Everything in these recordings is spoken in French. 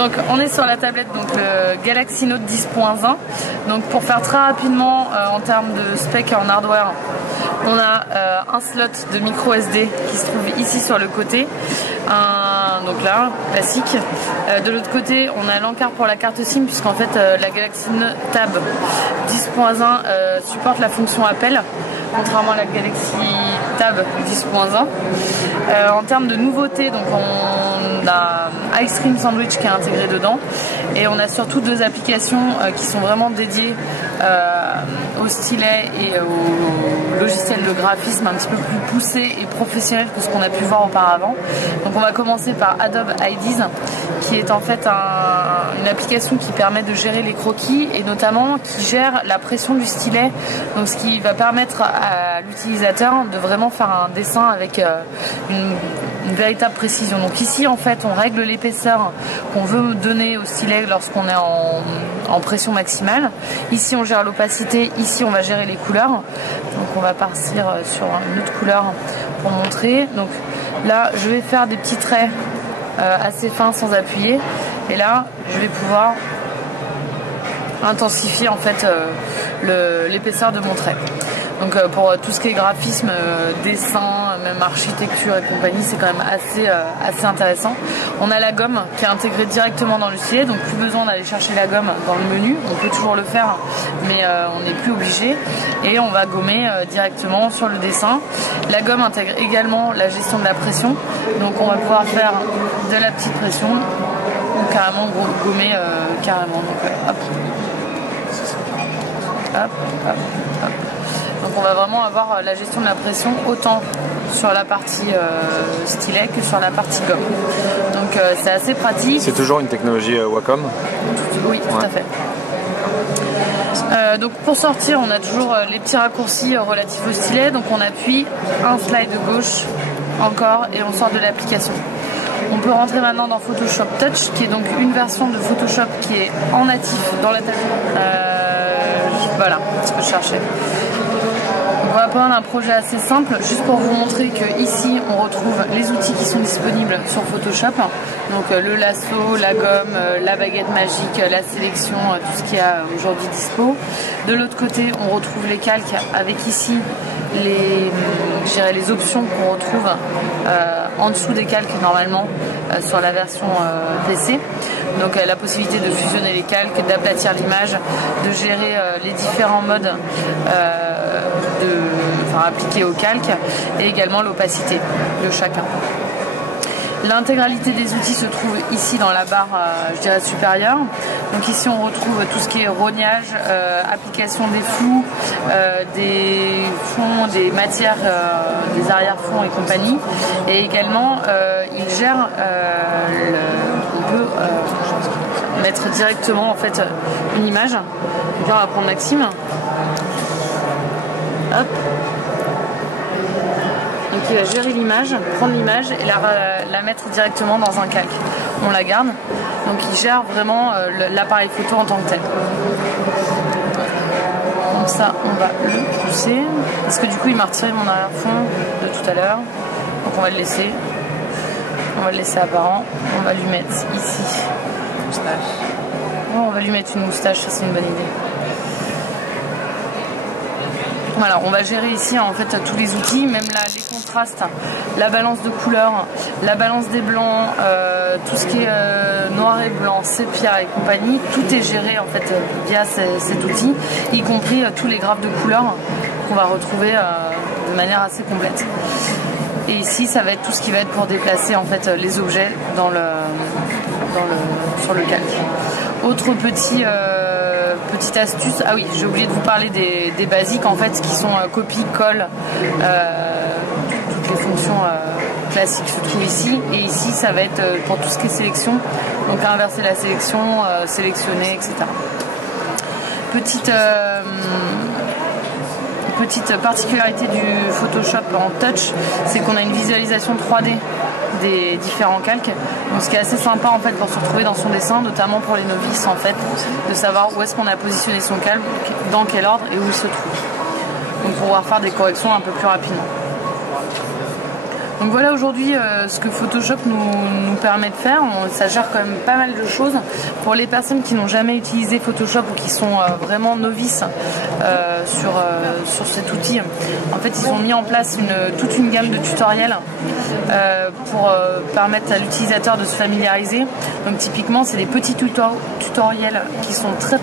Donc on est sur la tablette, donc le Galaxy Note 10.1. Donc pour faire très rapidement en termes de spec en hardware, on a un slot de micro SD qui se trouve ici sur le côté, donc là, classique. De l'autre côté, on a l'encart pour la carte SIM, puisqu'en fait la Galaxy Note Tab 10.1 supporte la fonction appel, contrairement à la Galaxy Tab 10.1. En termes de nouveautés, donc on a Ice Cream Sandwich qui est intégré dedans, et on a surtout deux applications qui sont vraiment dédiées au stylet et au logiciel de graphisme un petit peu plus poussé et professionnel que ce qu'on a pu voir auparavant. Donc on va commencer par Adobe IDs, qui est en fait une application qui permet de gérer les croquis et notamment qui gère la pression du stylet, donc ce qui va permettre à l'utilisateur de vraiment faire un dessin avec une véritable précision. Donc ici en fait on règle l'épaisseur qu'on veut donner au stylet lorsqu'on est en pression maximale. Ici on gère l'opacité, ici on va gérer les couleurs. Donc on va partir sur une autre couleur pour montrer. Donc là je vais faire des petits traits assez fins sans appuyer, et là je vais pouvoir intensifier en fait l'épaisseur de mon trait. Donc pour tout ce qui est graphisme, dessin, même architecture et compagnie, c'est quand même assez intéressant. On a la gomme qui est intégrée directement dans le stylet, donc plus besoin d'aller chercher la gomme dans le menu. On peut toujours le faire, mais on n'est plus obligé. Et on va gommer directement sur le dessin. La gomme intègre également la gestion de la pression, donc on va pouvoir faire de la petite pression ou carrément gommer carrément. Donc hop. Hop, hop, hop. Donc on va vraiment avoir la gestion de la pression autant sur la partie stylet que sur la partie gomme. Donc c'est assez pratique. C'est toujours une technologie Wacom? Oui, tout à fait. Donc pour sortir, on a toujours les petits raccourcis relatifs au stylet. Donc on appuie un slide de gauche encore et on sort de l'application. On peut rentrer maintenant dans Photoshop Touch, qui est donc une version de Photoshop qui est en natif dans la tablette. Voilà ce que je cherchais. On va prendre un projet assez simple, juste pour vous montrer que ici on retrouve les outils qui sont disponibles sur Photoshop. Donc le lasso, la gomme, la baguette magique, la sélection, tout ce qu'il y a aujourd'hui dispo. De l'autre côté, on retrouve les calques avec ici les options qu'on retrouve en dessous des calques normalement sur la version PC. Donc la possibilité de fusionner les calques, d'aplatir l'image, de gérer les différents modes appliqués au calque, et également l'opacité de chacun. L'intégralité des outils se trouve ici dans la barre, je dirais, supérieure. Donc ici on retrouve tout ce qui est rognage, application des flous, des fonds, des matières, des arrière-fonds et compagnie. Et également il gère, on peut mettre directement en fait une image. Donc là on va prendre Maxime. Hop. Donc il va gérer l'image, prendre l'image et la mettre directement dans un calque. On la garde, donc il gère vraiment l'appareil photo en tant que tel. Donc ça, on va le pousser, parce que du coup il m'a retiré mon arrière-fond de tout à l'heure. Donc on va le laisser. On va le laisser apparent. On va lui mettre ici moustache. Oh, on va lui mettre une moustache, ça c'est une bonne idée. Voilà, on va gérer ici en fait tous les outils, même là les contrastes, la balance de couleurs, la balance des blancs, tout ce qui est noir et blanc, sépia et compagnie, tout est géré en fait via cet outil, y compris tous les graphes de couleurs qu'on va retrouver de manière assez complète. Et ici, ça va être tout ce qui va être pour déplacer en fait les objets sur le calque. Autre petite astuce, ah oui, j'ai oublié de vous parler des basiques en fait, qui sont copie, colle, toutes les fonctions classiques se trouvent ici. Et ici, ça va être pour tout ce qui est sélection, donc inverser la sélection, sélectionner, etc. Petite particularité du Photoshop en Touch, c'est qu'on a une visualisation 3D des différents calques. Donc ce qui est assez sympa en fait pour se retrouver dans son dessin, notamment pour les novices en fait, de savoir où est-ce qu'on a positionné son calque, dans quel ordre et où il se trouve. Donc pour pouvoir faire des corrections un peu plus rapidement. Donc voilà aujourd'hui ce que Photoshop nous permet de faire. Ça gère quand même pas mal de choses. Pour les personnes qui n'ont jamais utilisé Photoshop ou qui sont vraiment novices sur cet outil, en fait ils ont mis en place toute une gamme de tutoriels pour permettre à l'utilisateur de se familiariser. Donc typiquement c'est des petits tutoriels qui sont très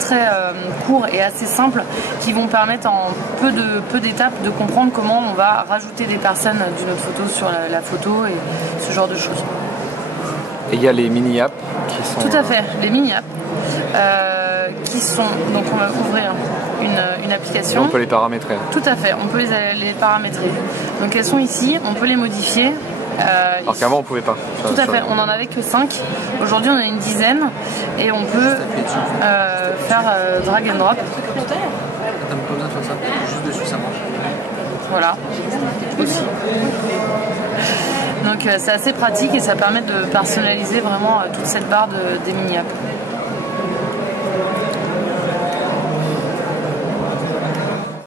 courts et assez simples, qui vont permettre en peu d'étapes de comprendre comment on va rajouter des personnes d'une autre photo sur la photo et ce genre de choses. Et il y a les mini-apps qui sont... Tout à fait, les mini-apps qui sont... Donc on va ouvrir une application. Et on peut les paramétrer. Tout à fait, on peut les paramétrer. Donc elles sont ici, on peut les modifier. Alors qu'avant on pouvait pas. Tout à fait, on en avait que 5. Aujourd'hui on a une dizaine et on peut faire drag and drop. T'as pas besoin de faire ça, juste dessus ça marche. Voilà, aussi. Donc c'est assez pratique et ça permet de personnaliser vraiment toute cette barre des mini-apps.